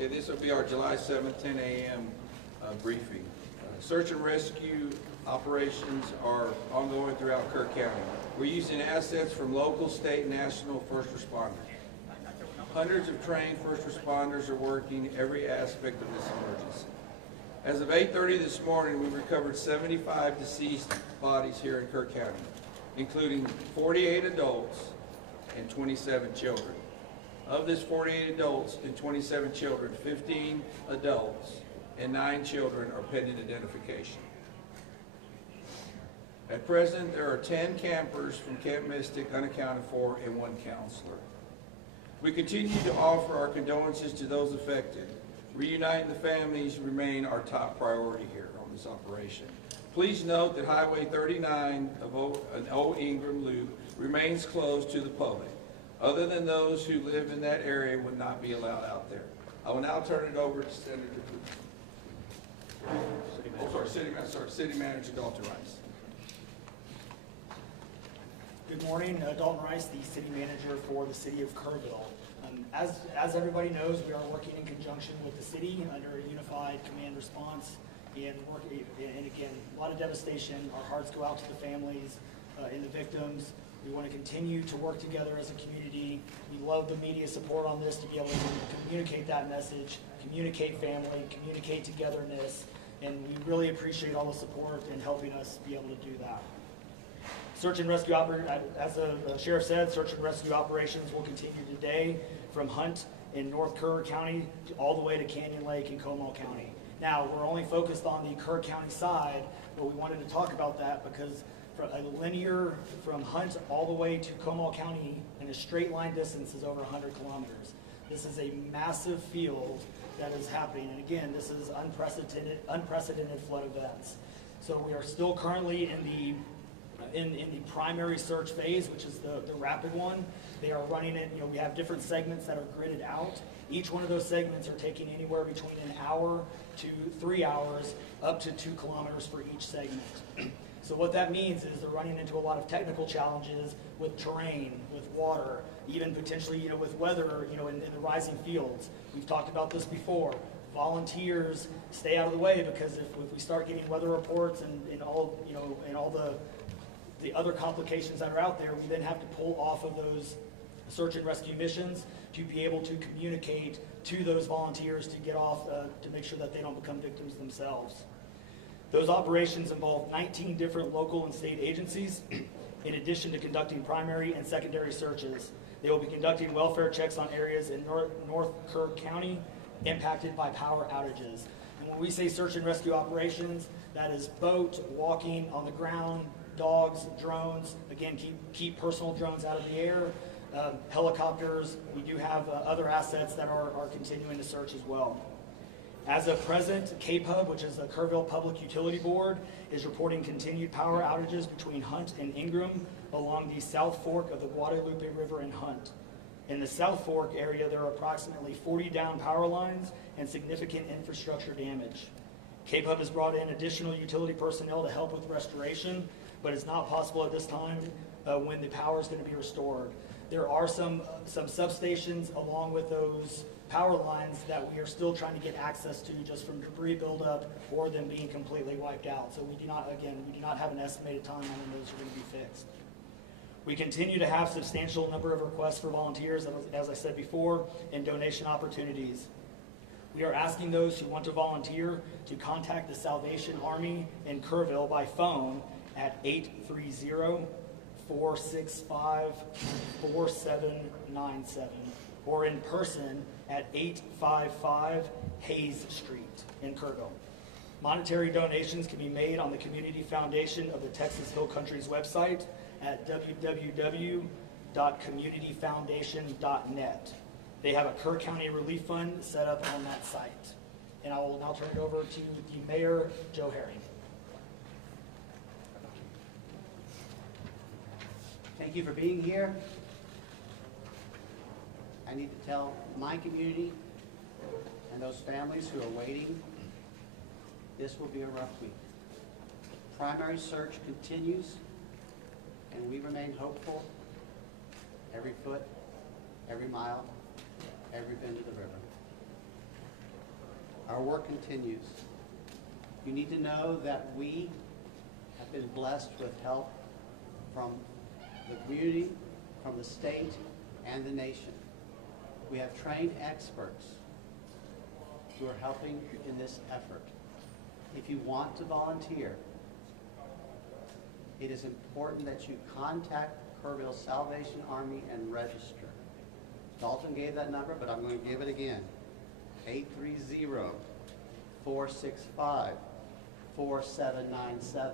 Okay, this will be our July 7th, 10 a.m. Briefing. Search and rescue operations are ongoing throughout Kerr County. We're using assets from local, state, and national first responders. Hundreds of trained first responders are working every aspect of this emergency. As of 8:30 this morning, we recovered 75 deceased bodies here in Kerr County, including 48 adults and 27 children. Of this 48 adults and 27 children, 15 adults and 9 children are pending identification. At present, there are 10 campers from Camp Mystic unaccounted for and 1 counselor. We continue to offer our condolences to those affected. Reuniting the families remain our top priority here on this operation. Please note that Highway 39 of Old Ingram Loop remains closed to the public. Other than those who live in that area would not be allowed out there. I will now turn it over to Senator Cruz. City Manager Dalton Rice. Good morning, Dalton Rice, the City Manager for the City of Kerrville. As everybody knows, we are working in conjunction with the city under a unified command response and again, a lot of devastation. Our hearts go out to the families and the victims. We want to continue to work together as a community. We love the media support on this to be able to communicate that message, communicate family, communicate togetherness, and we really appreciate all the support in helping us be able to do that. Search and rescue as the sheriff said, search and rescue operations will continue today from Hunt in North Kerr County all the way to Canyon Lake in Comal County. Now, we're only focused on the Kerr County side, but we wanted to talk about that because a linear from Hunt all the way to Comal County in a straight line distance is over 100 kilometers. This is a massive field that is happening, and again, this is unprecedented flood events. So we are still currently in the primary search phase, which is the rapid one. They are running it, we have different segments that are gridded out. Each one of those segments are taking anywhere between an hour to 3 hours, up to 2 kilometers for each segment. So what that means is they're running into a lot of technical challenges with terrain, with water, even potentially, with weather, in the rising fields. We've talked about this before. Volunteers stay out of the way because if we start getting weather reports and all the other complications that are out there, we then have to pull off of those search and rescue missions to be able to communicate to those volunteers to get off, to make sure that they don't become victims themselves. Those operations involve 19 different local and state agencies, in addition to conducting primary and secondary searches. They will be conducting welfare checks on areas in North Kerr County impacted by power outages. And when we say search and rescue operations, that is boat, walking, on the ground, dogs, drones. Again, keep personal drones out of the air. Helicopters. We do have other assets that are continuing to search as well. As of present, KPUB, which is the Kerrville Public Utility Board, is reporting continued power outages between Hunt and Ingram along the South Fork of the Guadalupe River in Hunt. In the South Fork area, there are approximately 40 down power lines and significant infrastructure damage. KPUB has brought in additional utility personnel to help with restoration, but it's not possible at this time when the power is going to be restored. There are some substations along with those power lines that we are still trying to get access to just from debris buildup or them being completely wiped out. So we do not have an estimated time on when those are going to be fixed. We continue to have substantial number of requests for volunteers, as I said before, and donation opportunities. We are asking those who want to volunteer to contact the Salvation Army in Kerrville by phone at 830-465-4797 or in person at 855 Hayes Street in Kerrville. Monetary donations can be made on the Community Foundation of the Texas Hill Country's website at www.communityfoundation.net. They have a Kerr County Relief Fund set up on that site. And I will now turn it over to the Mayor, Joe Herring. Thank you for being here. I need to tell my community and those families who are waiting, this will be a rough week. Primary search continues, and we remain hopeful every foot, every mile, every bend of the river. Our work continues. You need to know that we have been blessed with help from the community, from the state, and the nation. We have trained experts who are helping in this effort. If you want to volunteer, it is important that you contact Kerrville Salvation Army and register. Dalton gave that number, but I'm going to give it again. 830-465-4797.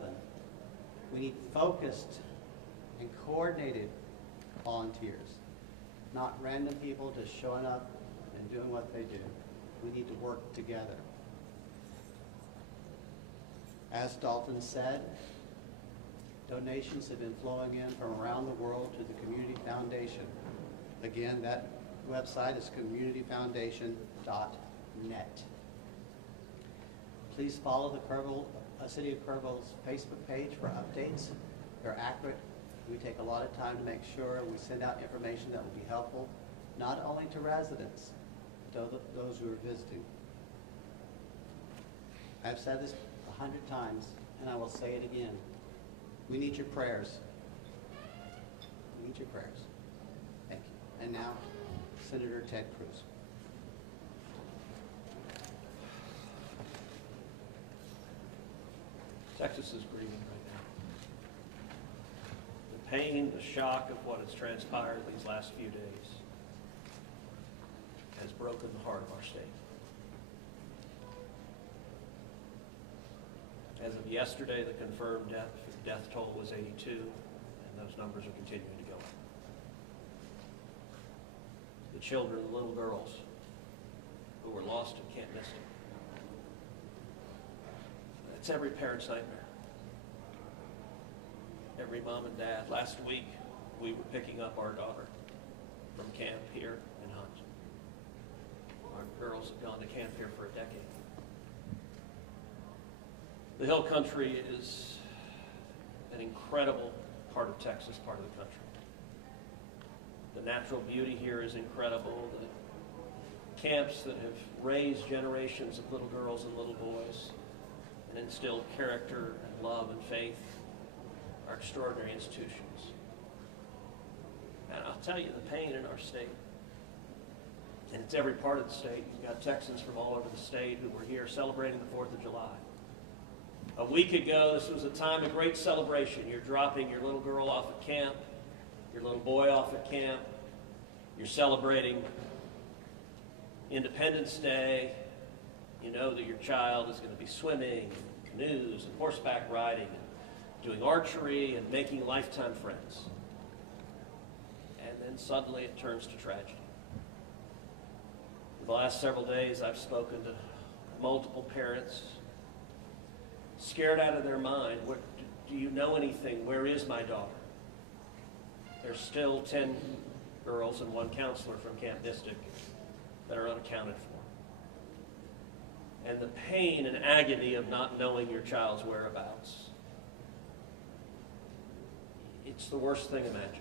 We need focused and coordinated volunteers, not random people just showing up and doing what they do. We need to work together. As Dalton said, donations have been flowing in from around the world to the Community Foundation. Again, that website is communityfoundation.net. Please follow the City of Kerrville's Facebook page for updates. They're accurate. We take a lot of time to make sure we send out information that will be helpful, not only to residents, but to those who are visiting. I've said this 100 times, and I will say it again. We need your prayers. We need your prayers. Thank you. And now, Senator Ted Cruz. Texas is grieving right now. The pain, the shock of what has transpired these last few days has broken the heart of our state. As of yesterday, the confirmed death toll was 82, and those numbers are continuing to go up. The children, the little girls who were lost in Camp Mystic. It's every parent's nightmare. Every mom and dad. Last week, we were picking up our daughter from camp here in Hunt. Our girls have gone to camp here for a decade. The Hill Country is an incredible part of Texas, part of the country. The natural beauty here is incredible. The camps that have raised generations of little girls and little boys and instilled character and love and faith are extraordinary institutions. And I'll tell you, the pain in our state, and it's every part of the state. You've got Texans from all over the state who were here celebrating the 4th of July. A week ago, this was a time of great celebration. You're dropping your little girl off at camp, your little boy off at camp. You're celebrating Independence Day. You know that your child is going to be swimming, and canoes, and horseback riding, and doing archery, and making lifetime friends. And then suddenly it turns to tragedy. For the last several days, I've spoken to multiple parents, scared out of their mind. What, do you know anything? Where is my daughter? There's still 10 girls and 1 counselor from Camp Mystic that are unaccounted for. And the pain and agony of not knowing your child's whereabouts, it's the worst thing imaginable.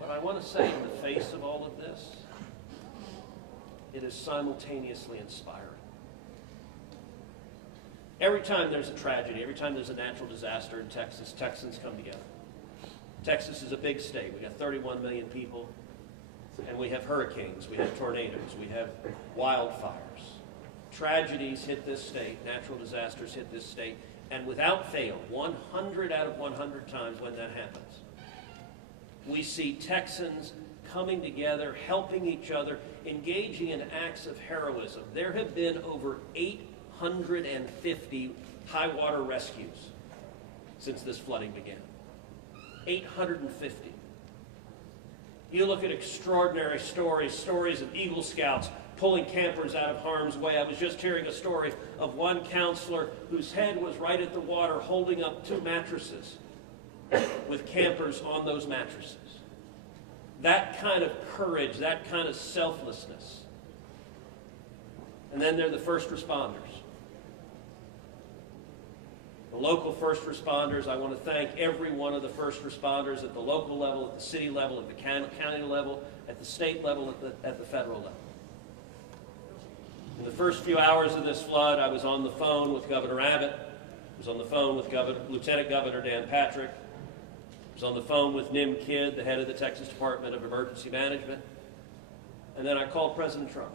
But I want to say, in the face of all of this, it is simultaneously inspiring. Every time there's a tragedy, every time there's a natural disaster in Texas, Texans come together. Texas is a big state. We got 31 million people, and we have hurricanes, we have tornadoes, we have wildfires. Tragedies hit this state, natural disasters hit this state, and without fail, 100 out of 100 times when that happens, we see Texans coming together, helping each other, engaging in acts of heroism. There have been over 850 high water rescues since this flooding began. 850. You look at extraordinary stories of Eagle Scouts pulling campers out of harm's way. I was just hearing a story of one counselor whose head was right at the water holding up 2 mattresses with campers on those mattresses. That kind of courage, that kind of selflessness. And then there are the first responders. The local first responders, I want to thank every one of the first responders at the local level, at the city level, at the county level, at the state level, at the federal level. first few hours of this flood, I was on the phone with Governor Abbott. I was on the phone with Lieutenant Governor Dan Patrick. I was on the phone with Nim Kidd, the head of the Texas Department of Emergency Management. And then I called President Trump.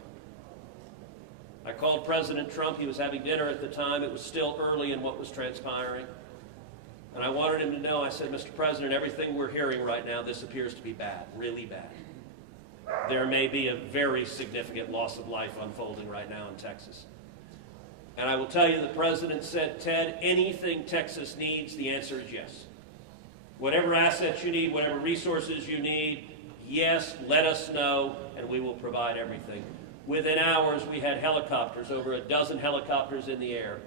I called President Trump. He was having dinner at the time. It was still early in what was transpiring. And I wanted him to know, I said, Mr. President, everything we're hearing right now, this appears to be bad, really bad. There may be a very significant loss of life unfolding right now in Texas. And I will tell you, the President said, Ted, anything Texas needs, the answer is yes. Whatever assets you need, whatever resources you need, yes, let us know, and we will provide everything. Within hours, we had helicopters, over a dozen helicopters in the air.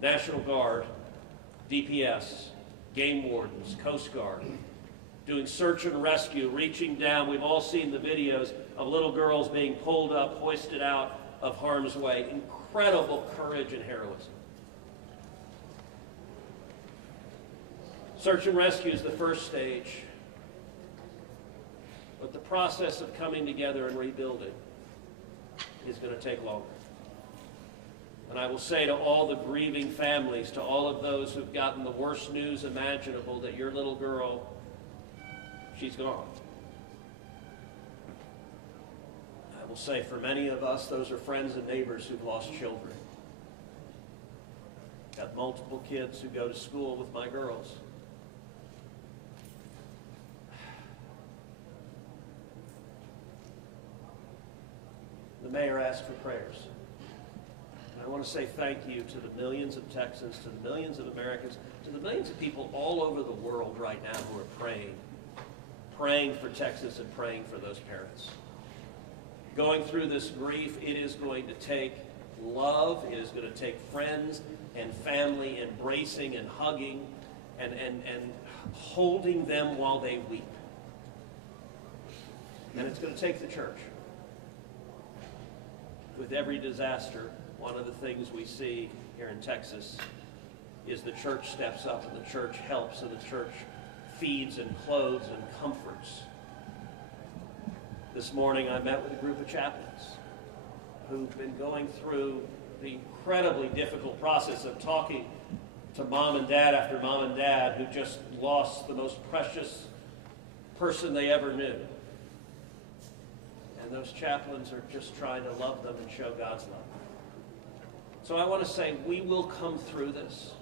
National Guard, DPS, game wardens, Coast Guard, doing search and rescue, reaching down. We've all seen the videos of little girls being pulled up, hoisted out of harm's way. Incredible courage and heroism. Search and rescue is the first stage. But the process of coming together and rebuilding is going to take longer. And I will say to all the grieving families, to all of those who've gotten the worst news imaginable, that your little girl, she's gone. I will say for many of us, those are friends and neighbors who've lost children. Got multiple kids who go to school with my girls. The mayor asked for prayers. And I want to say thank you to the millions of Texans, to the millions of Americans, to the millions of people all over the world right now who are praying for Texas and praying for those parents. Going through this grief, it is going to take love, it is going to take friends and family embracing and hugging and holding them while they weep. And it's going to take the church. With every disaster, one of the things we see here in Texas is the church steps up and the church helps and the church feeds and clothes and comforts. This morning I met with a group of chaplains who've been going through the incredibly difficult process of talking to mom and dad after mom and dad who just lost the most precious person they ever knew. And those chaplains are just trying to love them and show God's love. So I want to say we will come through this.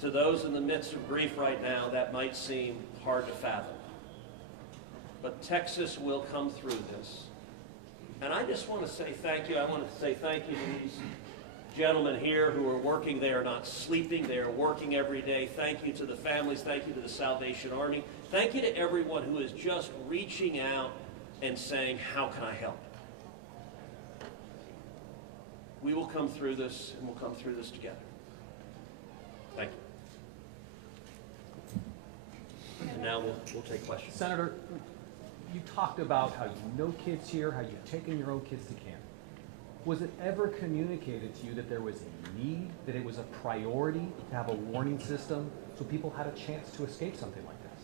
To those in the midst of grief right now, that might seem hard to fathom. But Texas will come through this. And I just want to say thank you. I want to say thank you to these gentlemen here who are working. They are not sleeping. They are working every day. Thank you to the families. Thank you to the Salvation Army. Thank you to everyone who is just reaching out and saying, how can I help? We will come through this, and we'll come through this together. Thank you. And now we'll take questions. Senator, you talked about how you know kids here, how you've taken your own kids to camp. Was it ever communicated to you that there was a need, that it was a priority to have a warning system so people had a chance to escape something like this?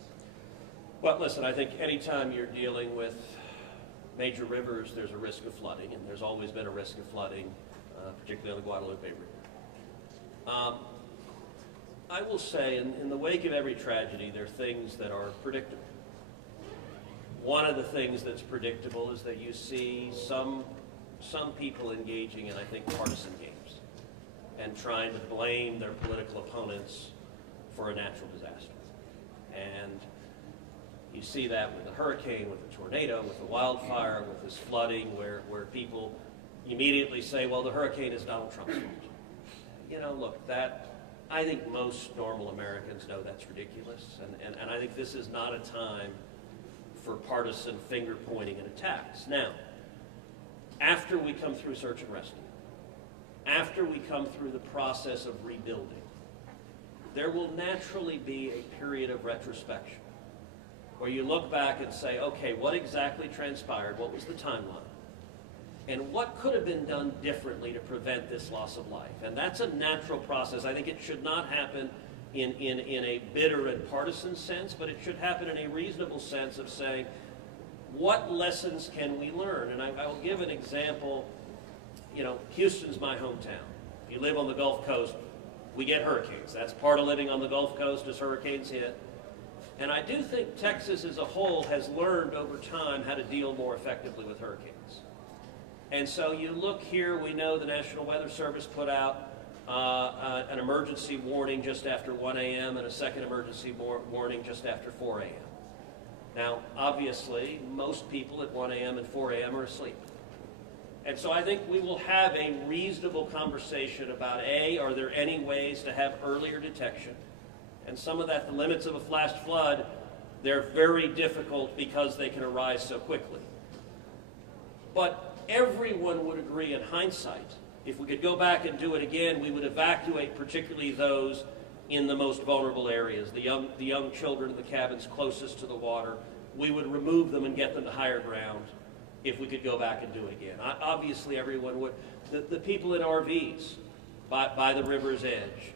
Well, listen, I think anytime you're dealing with major rivers, there's a risk of flooding, and there's always been a risk of flooding, particularly on the Guadalupe River. I will say, in the wake of every tragedy, there are things that are predictable. One of the things that's predictable is that you see some people engaging in, I think, partisan games and trying to blame their political opponents for a natural disaster. And you see that with the hurricane, with the tornado, with the wildfire, with this flooding, where people immediately say, well, the hurricane is Donald Trump's fault. You know, look, I think most normal Americans know that's ridiculous, and I think this is not a time for partisan finger-pointing and attacks. Now, after we come through search and rescue, after we come through the process of rebuilding, there will naturally be a period of retrospection where you look back and say, okay, what exactly transpired? What was the timeline? And what could have been done differently to prevent this loss of life? And that's a natural process. I think it should not happen in a bitter and partisan sense, but it should happen in a reasonable sense of saying, what lessons can we learn? And I will give an example. You know, Houston's my hometown. If you live on the Gulf Coast, we get hurricanes. That's part of living on the Gulf Coast as hurricanes hit. And I do think Texas as a whole has learned over time how to deal more effectively with hurricanes. And so you look here, we know the National Weather Service put out an emergency warning just after 1 a.m. and a second emergency warning just after 4 a.m. Now, obviously, most people at 1 a.m. and 4 a.m. are asleep. And so I think we will have a reasonable conversation about, A, are there any ways to have earlier detection? And some of that, the limits of a flash flood, they're very difficult because they can arise so quickly. But everyone would agree in hindsight, if we could go back and do it again, we would evacuate particularly those in the most vulnerable areas, the young children in the cabins closest to the water. We would remove them and get them to higher ground if we could go back and do it again. Obviously, everyone would. The people in RVs by the river's edge.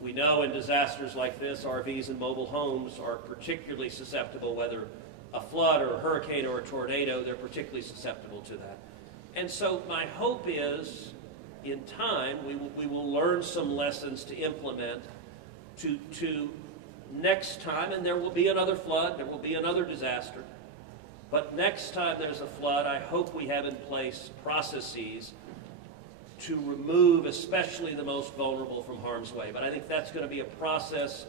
We know in disasters like this, RVs and mobile homes are particularly susceptible, whether a flood or a hurricane or a tornado, they're particularly susceptible to that. And so my hope is, in time, we will learn some lessons to implement to next time, and there will be another flood, there will be another disaster. But next time there's a flood, I hope we have in place processes to remove especially the most vulnerable from harm's way. But I think that's going to be a process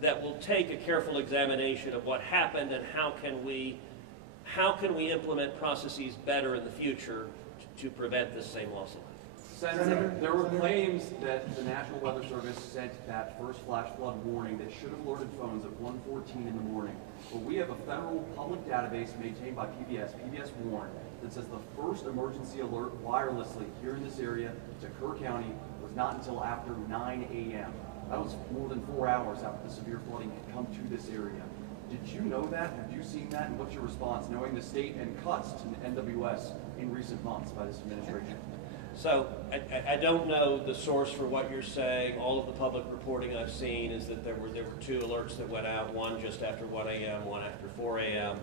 that will take a careful examination of what happened and how can we implement processes better in the future to prevent this same loss of life. Senator, there were claims that the National Weather Service sent that first flash flood warning that should have alerted phones at 1:14 in the morning. But we have a federal public database maintained by PBS Warn, that says the first emergency alert wirelessly here in this area to Kerr County was not until after 9 a.m. That was more than 4 hours after the severe flooding had come to this area. Did you know that? Have you seen that? And what's your response, knowing the state and cuts to the NWS in recent months by this administration? So I don't know the source for what you're saying. All of the public reporting I've seen is that there were two alerts that went out, one just after 1 a.m., one after 4 a.m.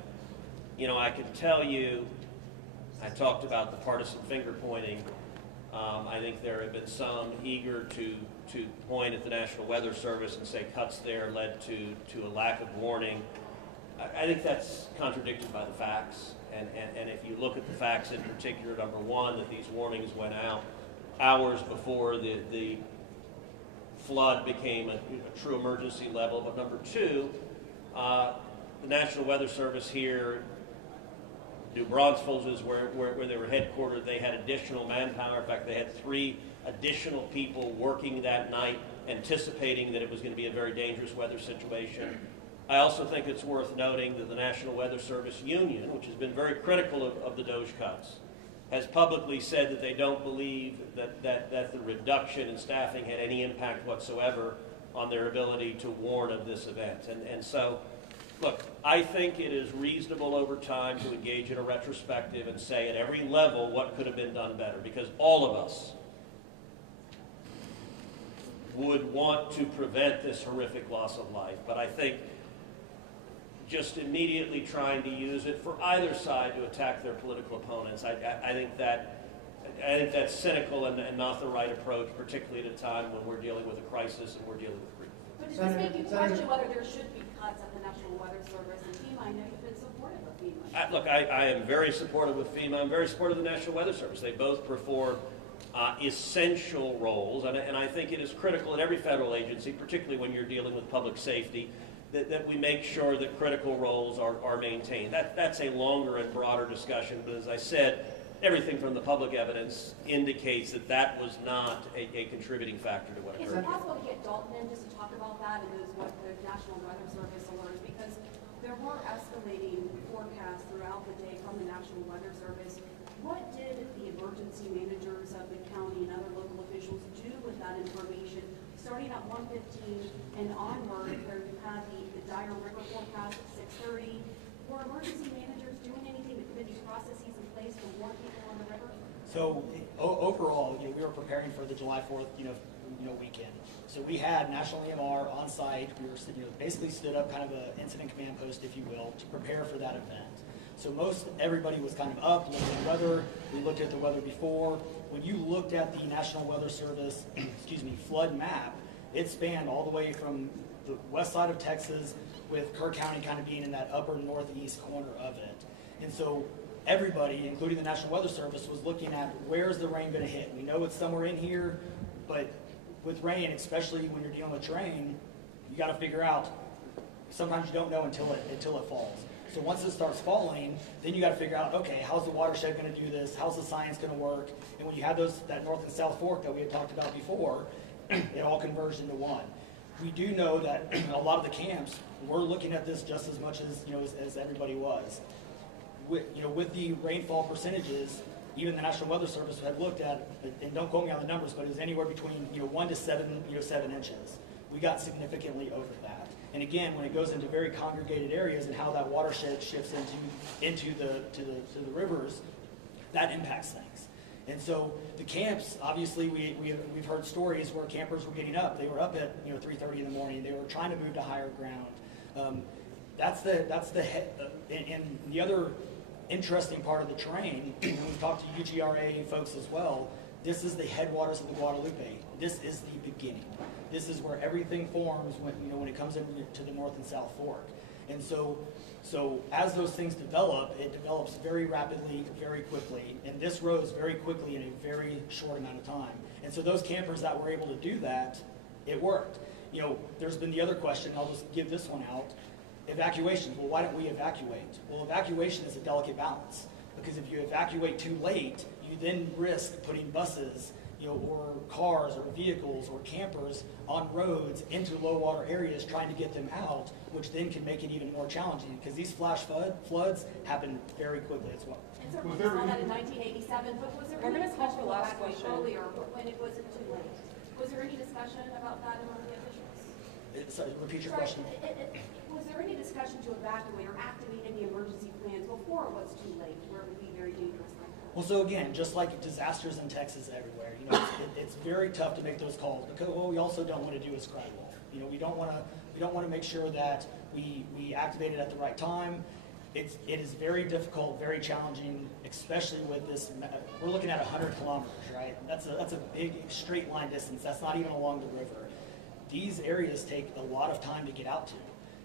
You know, I can tell you, I talked about the partisan finger pointing. I think there have been some eager to point at the National Weather Service and say cuts there led to a lack of warning. I think that's contradicted by the facts. And if you look at the facts in particular, number one, that these warnings went out hours before the flood became a true emergency level. But number two, the National Weather Service here, New Braunfels is where they were headquartered. They had additional manpower. In fact, they had 3 additional people working that night, anticipating that it was going to be a very dangerous weather situation. I also think it's worth noting that the National Weather Service Union, which has been very critical of the DOGE cuts, has publicly said that they don't believe that the reduction in staffing had any impact whatsoever on their ability to warn of this event. And so, look, I think it is reasonable over time to engage in a retrospective and say at every level what could have been done better, because all of us would want to prevent this horrific loss of life. But I think just immediately trying to use it for either side to attack their political opponents, I think that's cynical and not the right approach, particularly at a time when we're dealing with a crisis and we're dealing with grief. But does this make you question whether there should be cuts at the National Weather Service and FEMA? I know you've been supportive of FEMA. Look, I am very supportive of FEMA. I'm very supportive of the National Weather Service. They both perform essential roles, and I think it is critical in every federal agency, particularly when you're dealing with public safety, that we make sure that critical roles are maintained. That's a longer and broader discussion, but as I said, everything from the public evidence indicates that was not a contributing factor to what Is occurred. it possible to get Dalton in just to talk about that and what the National Weather Service alerts? Because there were escalating forecasts throughout the day from the National Weather Service. What did the emergency managers of the county and other local officials do with that information? Starting at 1:15 and onward, where you had the dire river forecast at 6:30, were emergency managers doing anything to put these processes in place to warn people on the river? So overall, we were preparing for the July 4th, weekend. So we had National EMR on site. We were basically stood up kind of an incident command post, if you will, to prepare for that event. So most everybody was kind of up, looking at weather. We looked at the weather before. When you looked at the National Weather Service, flood map, it spanned all the way from the west side of Texas, with Kerr County kind of being in that upper northeast corner of it. And so everybody, including the National Weather Service, was looking at where's the rain going to hit. We know it's somewhere in here, but with rain, especially when you're dealing with terrain, you got to figure out. Sometimes you don't know until it falls. So once it starts falling, then you got to figure out, okay, how's the watershed going to do this? How's the science going to work? And when you have that north and south fork that we had talked about before, it all converged into one. We do know that a lot of the camps were looking at this just as much as everybody was. With the rainfall percentages, even the National Weather Service had looked at, and don't quote me on the numbers, but it was anywhere between 1 to 7 inches. We got significantly over that. And again, when it goes into very congregated areas and how that watershed shifts into the rivers, that impacts things. And so the camps, obviously, we've heard stories where campers were getting up. They were up at 3:30 in the morning. They were trying to move to higher ground. That's the head. And the other interesting part of the terrain, and we've talked to UGRA folks as well, this is the headwaters of the Guadalupe. This is the beginning. This is where everything forms when it comes into the North and South Fork. And so as those things develop, it develops very rapidly, very quickly, and this rose very quickly in a very short amount of time. And so those campers that were able to do that, it worked. There's been the other question, I'll just give this one out. Evacuation. Well, why don't we evacuate? Well, evacuation is a delicate balance, because if you evacuate too late, you then risk putting buses, or cars or vehicles or campers on roads into low water areas trying to get them out, which then can make it even more challenging, because these flash floods happen very quickly as well. And so we saw that in 1987, but was there We're any gonna call discussion for last about question. earlier when it wasn't too late? Was there any discussion about that among the officials? Repeat your Sorry, question. Was there any discussion to evacuate or activate any emergency plans before it was too late, where it would be very dangerous like that? Well, so again, just like disasters in Texas everywhere, it's very tough to make those calls, because what we also don't want to do is cry wolf. We don't want to make sure that we activate it at the right time. It is very difficult, very challenging, especially with this. We're looking at 100 kilometers, right? That's a big straight line distance. That's not even along the river. These areas take a lot of time to get out to.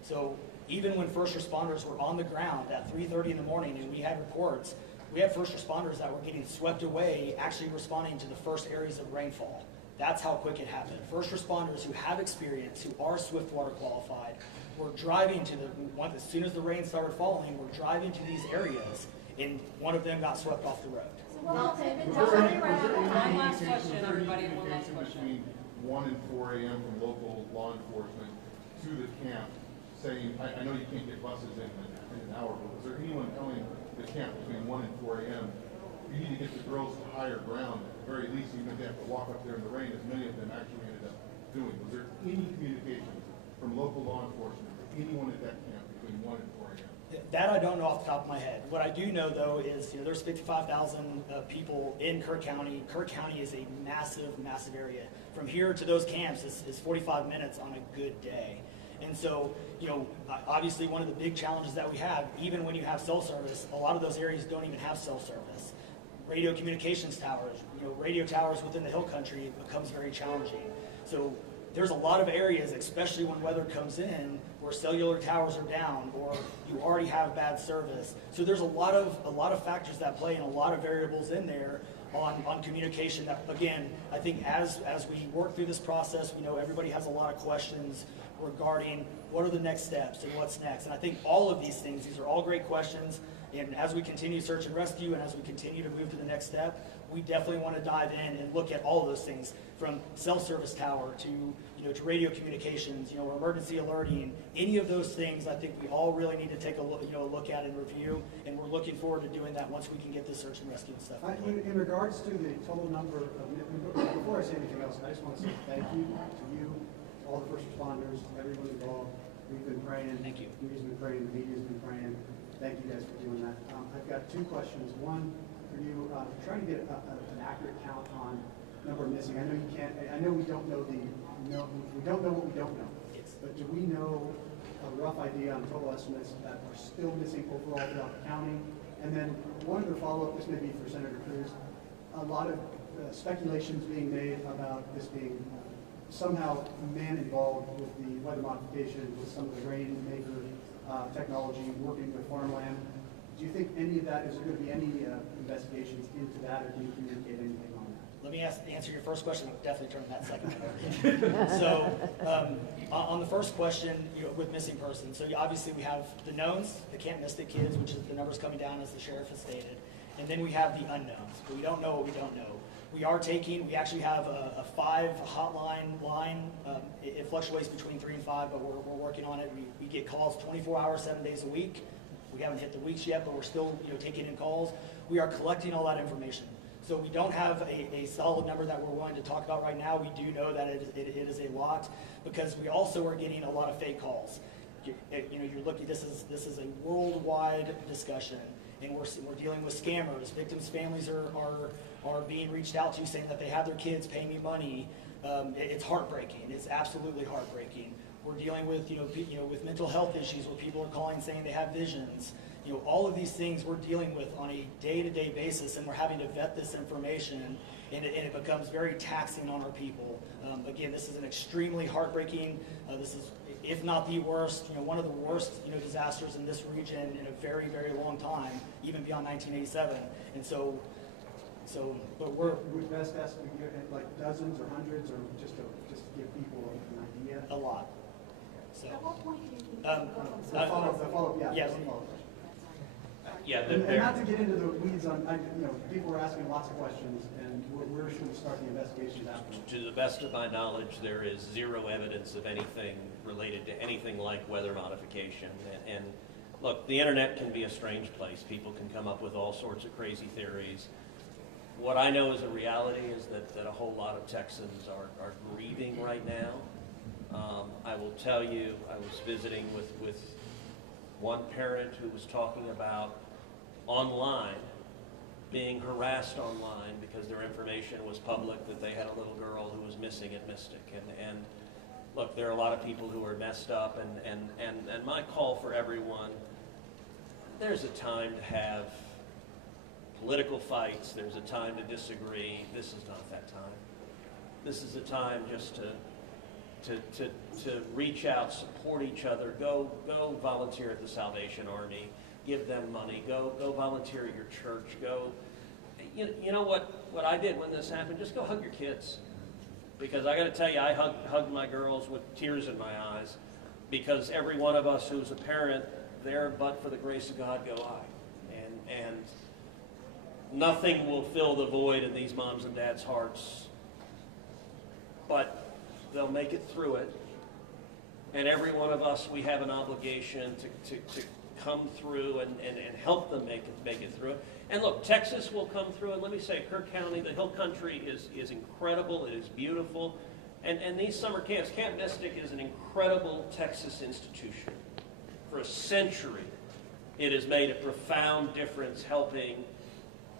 So even when first responders were on the ground at 3:30 in the morning, and we had reports, we had first responders that were getting swept away, actually responding to the first areas of rainfall. That's how quick it happened. First responders who have experience, who are Swiftwater qualified, were driving to as soon as the rain started falling, were driving to these areas, and one of them got swept off the road. So well, David, One John, last question, everybody, one last question. Between 1 and 4 a.m. from local law enforcement to the camp, saying, I know you can't get buses in an hour, but was there anyone telling the camp between 1 and 4 a.m., you need to get the girls to higher ground, at the very least, even if they have to walk up there in the rain, as many of them actually ended up doing? Was there any communication from local law enforcement or anyone at that camp between 1 and 4 a.m.? That I don't know off the top of my head. What I do know, though, is there's 55,000 people in Kerr County. Kerr County is a massive, massive area. From here to those camps is 45 minutes on a good day. And so, obviously one of the big challenges that we have, even when you have cell service, a lot of those areas don't even have cell service. Radio communications towers, radio towers within the hill country becomes very challenging. So there's a lot of areas, especially when weather comes in, where cellular towers are down or you already have bad service. So there's a lot of factors that play and a lot of variables in there on communication that, again, I think as we work through this process, we know everybody has a lot of questions regarding what are the next steps and what's next. And I think all of these things, these are all great questions. And as we continue search and rescue and as we continue to move to the next step, we definitely want to dive in and look at all of those things, from cell service tower to to radio communications, emergency alerting, any of those things. I think we all really need to take a look, look at and review, and we're looking forward to doing that once we can get this search and rescue and stuff. In regards to the total number of, before I say anything else, I just want to say thank you to you, to all the first responders, everyone involved. We've been praying. Thank you. We've been praying. The media's been praying. Thank you guys for doing that. I've got two questions. One for you, trying to get an accurate count on number of missing. I know you can't. I know we don't know we don't know what we don't know. Yes. But do we know a rough idea on total estimates that are still missing overall throughout the county? And then one other follow-up, this may be for Senator Cruz. A lot of speculations being made about this being somehow man involved with the weather modification, with some of the rainmaker technology, working with farmland. Do you think any of that, is there going to be any investigations into that, or can you communicate anything on that? Let me answer your first question. I'll definitely turn that second one over. So, on the first question, with missing persons, so obviously we have the knowns, the can't miss the kids, which is the numbers coming down as the sheriff has stated, and then we have the unknowns, but we don't know what we don't know. We actually have a 5 hotline line. It fluctuates between 3 and 5, but we're working on it. We get calls 24 hours, 7 days a week. We haven't hit the weeks yet, but we're still taking in calls. We are collecting all that information. So we don't have a solid number that we're willing to talk about right now. We do know that it is a lot, because we also are getting a lot of fake calls. You're looking. This is a worldwide discussion, and we're dealing with scammers. Victims' families are being reached out to, saying that they have their kids pay me money. It's heartbreaking. It's absolutely heartbreaking. We're dealing with with mental health issues, where people are calling saying they have visions. All of these things we're dealing with on a day-to-day basis, and we're having to vet this information, and it becomes very taxing on our people. Again, this is an extremely heartbreaking, this is, if not the worst, one of the worst, disasters in this region in a very, very long time, even beyond 1987. And but would best estimate like dozens or hundreds, or just to give people an idea? a lot. So, At what point do you think? The follow-up, yeah. Yes. the follow-up. Yeah, And not to get into the weeds on, people are asking lots of questions, and where should we start the investigations after? to the best of my knowledge, there is zero evidence of anything related to anything like weather modification. And look, the internet can be a strange place. People can come up with all sorts of crazy theories. What I know is a reality is that a whole lot of Texans are grieving right now. I will tell you, I was visiting with one parent who was talking about online, being harassed online because their information was public, that they had a little girl who was missing at Mystic. And look, there are a lot of people who are messed up, and my call for everyone, there's a time to have political fights, there's a time to disagree. This is not that time. This is a time just to reach out, support each other, go volunteer at the Salvation Army, give them money, go volunteer at your church, go. You know what I did when this happened? Just go hug your kids. Because I got to tell you, I hugged my girls with tears in my eyes, because every one of us who's a parent, there but for the grace of God go I. And nothing will fill the void in these moms and dads' hearts, but they'll make it through it. And every one of us, we have an obligation to come through and help them make it through it. And look, Texas will come through, and let me say, Kerr County, the Hill Country is incredible, it is beautiful. And these summer camps, Camp Mystic is an incredible Texas institution. For a century, it has made a profound difference helping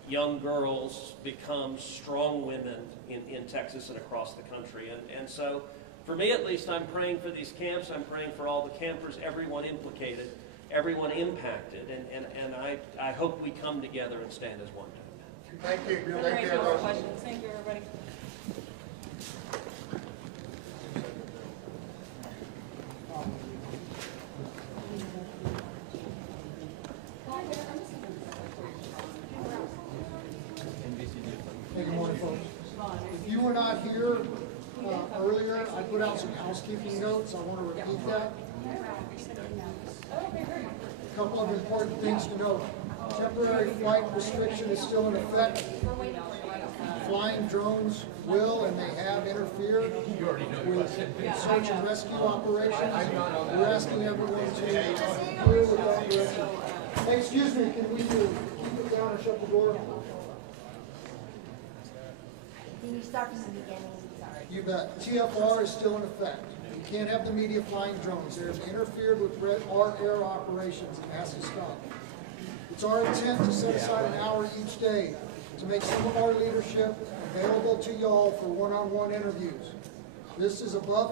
young girls become strong women in Texas and across the country. And so, for me at least, I'm praying for these camps, I'm praying for all the campers, everyone implicated, everyone impacted, and I hope we come together and stand as one. Thank you. Thank you, everybody. Thank you, everybody. Hey, good morning, folks. If you were not here earlier, I put out some housekeeping notes. I want to repeat that. A couple of important things to note. Temporary flight restriction is still in effect. Flying drones will and they have interfered with search and rescue operations. We're asking everyone to clear with that direction. Hey, excuse me, can we keep it down or shut the door? Can you start from the beginning? Sorry. You bet. TFR is still in effect. You can't have the media flying drones. There's interfered with our air operations and has to stop. It's our intent to set aside an hour each day to make some of our leadership available to y'all for one-on-one interviews. This is above